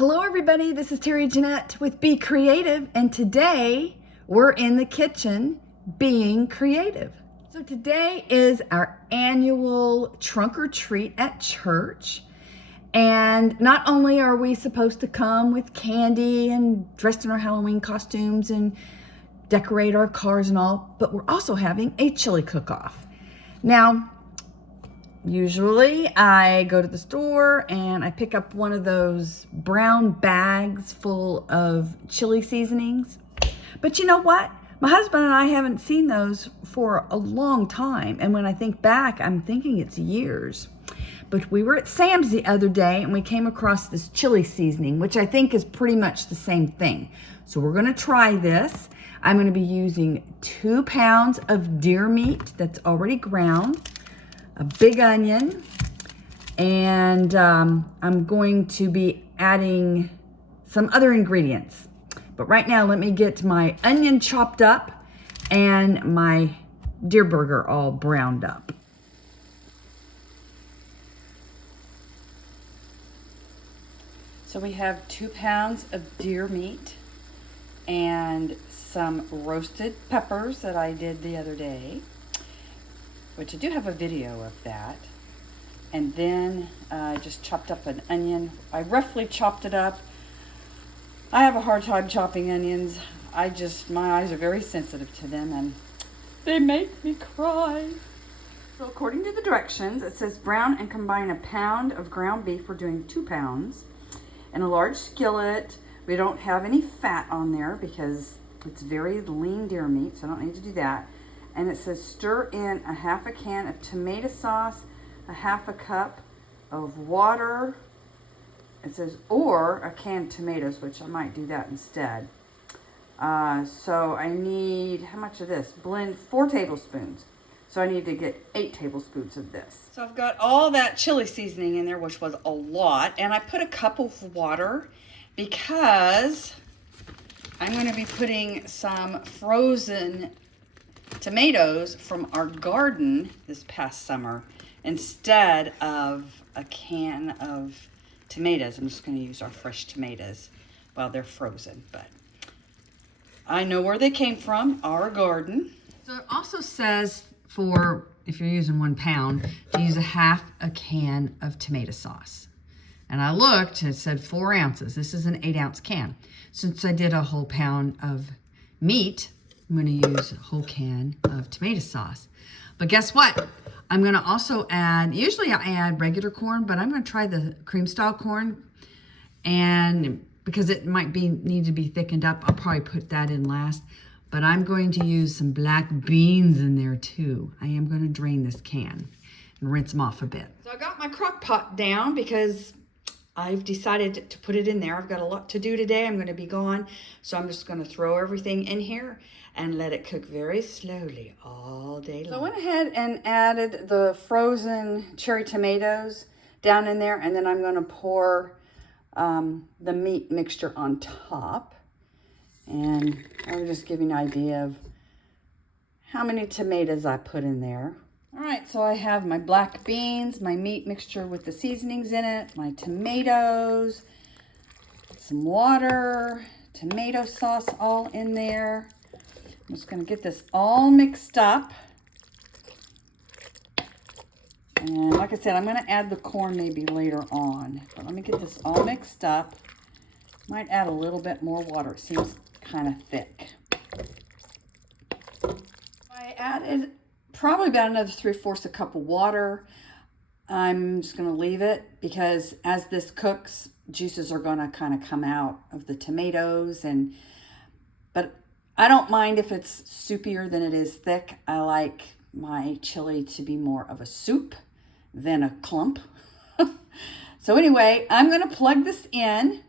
Hello everybody, this is Terry Jeanette with Be Creative, and today we're in the kitchen being creative. So today is our annual trunk or treat at church, and not only are we supposed to come with candy and dressed in our Halloween costumes and decorate our cars and all, but we're also having a chili cook-off. Now, usually I go to the store and I pick up one of those brown bags full of chili seasonings. But you know what? My husband and I haven't seen those for a long time. And when I think back, I'm thinking it's years. But we were at Sam's the other day and we came across this chili seasoning, which I think is pretty much the same thing. So we're gonna try this. I'm gonna be using 2 pounds of deer meat that's already ground, a big onion, and I'm going to be adding some other ingredients. But right now, let me get my onion chopped up and my deer burger all browned up. So we have 2 pounds of deer meat and some roasted peppers that I did the other day, which I do have a video of that. And then I just chopped up an onion. I roughly chopped it up. I have a hard time chopping onions. My eyes are very sensitive to them and they make me cry. So according to the directions, it says brown and combine a pound of ground beef. We're doing 2 pounds. In a large skillet. We don't have any fat on there because it's very lean deer meat, so I don't need to do that. And it says stir in a half a can of tomato sauce, a half a cup of water. It says, or a can of tomatoes, which I might do that instead. So I need, how much of this? Blend 4 tablespoons. So I need to get 8 tablespoons of this. So I've got all that chili seasoning in there, which was a lot. And I put a cup of water because I'm going to be putting some frozen tomatoes from our garden this past summer instead of a can of tomatoes. I'm just going to use our fresh tomatoes while they're frozen, but I know where they came from, our garden. So it also says for, if you're using 1 pound, to use a half a can of tomato sauce. And I looked and it said 4 ounces. This is an 8-ounce can. Since I did a whole pound of meat, I'm going to use a whole can of tomato sauce. But guess what? I'm going to also add, usually I add regular corn, but I'm going to try the cream style corn. And because it might need to be thickened up, I'll probably put that in last. But I'm going to use some black beans in there too. I am going to drain this can and rinse them off a bit. So I got my crock pot down because I've decided to put it in there. I've got a lot to do today. I'm going to be gone. So I'm just going to throw everything in here and let it cook very slowly all day long. So I went ahead and added the frozen cherry tomatoes down in there. And then I'm going to pour the meat mixture on top. And I'll just give you an idea of how many tomatoes I put in there. All right, so I have my black beans, my meat mixture with the seasonings in it, my tomatoes, some water, tomato sauce all in there. I'm just gonna get this all mixed up. And like I said, I'm gonna add the corn maybe later on, but let me get this all mixed up. Might add a little bit more water. It seems kind of thick. I added probably about another 3/4 a cup of water. I'm just gonna leave it because as this cooks, juices are gonna kind of come out of the tomatoes, but I don't mind if it's soupier than it is thick. I like my chili to be more of a soup than a clump. So anyway, I'm gonna plug this in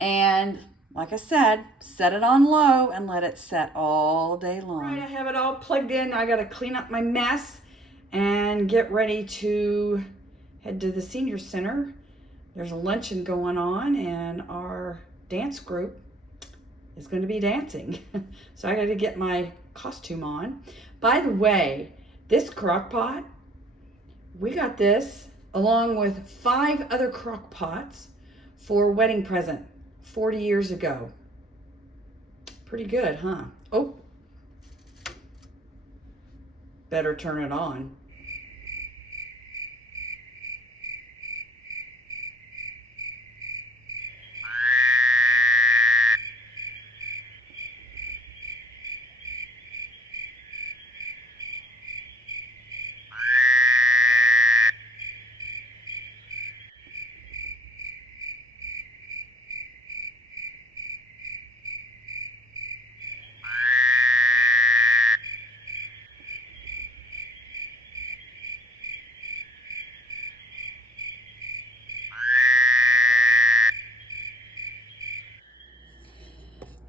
and like I said, set it on low and let it set all day long. All right, I have it all plugged in. I got to clean up my mess and get ready to head to the senior center. There's a luncheon going on and our dance group is going to be dancing. So I got to get my costume on. By the way, this crock pot, we got this along with 5 other crock pots for a wedding present 40 years ago. Pretty good, huh? Oh, better turn it on.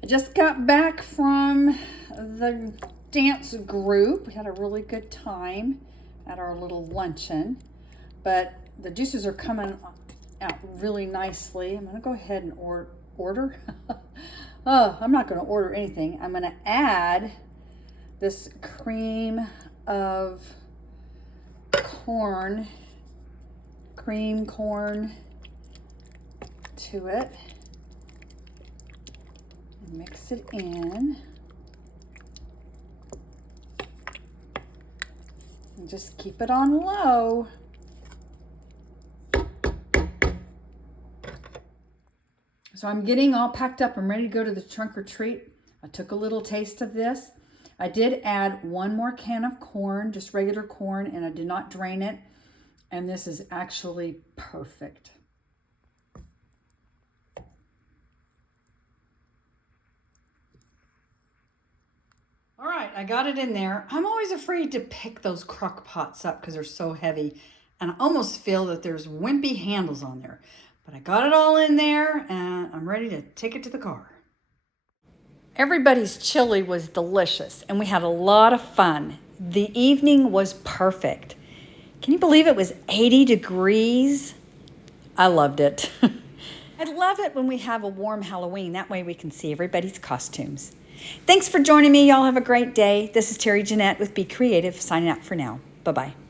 I just got back from the dance group. We had a really good time at our little luncheon, but the juices are coming out really nicely. I'm gonna go ahead and order. Oh, I'm not gonna order anything. I'm gonna add this cream of corn, cream corn to it. Mix it in and just keep it on low. So I'm getting all packed up. I'm ready to go to the trunk or treat. I took a little taste of this. I did add one more can of corn, just regular corn, and I did not drain it. And this is actually perfect. All right, I got it in there. I'm always afraid to pick those crock pots up because they're so heavy. And I almost feel that there's wimpy handles on there. But I got it all in there and I'm ready to take it to the car. Everybody's chili was delicious and we had a lot of fun. The evening was perfect. Can you believe it was 80 degrees? I loved it. I love it when we have a warm Halloween. That way we can see everybody's costumes. Thanks for joining me. Y'all have a great day. This is Terry Jeanette with Be Creative, signing out for now. Bye-bye.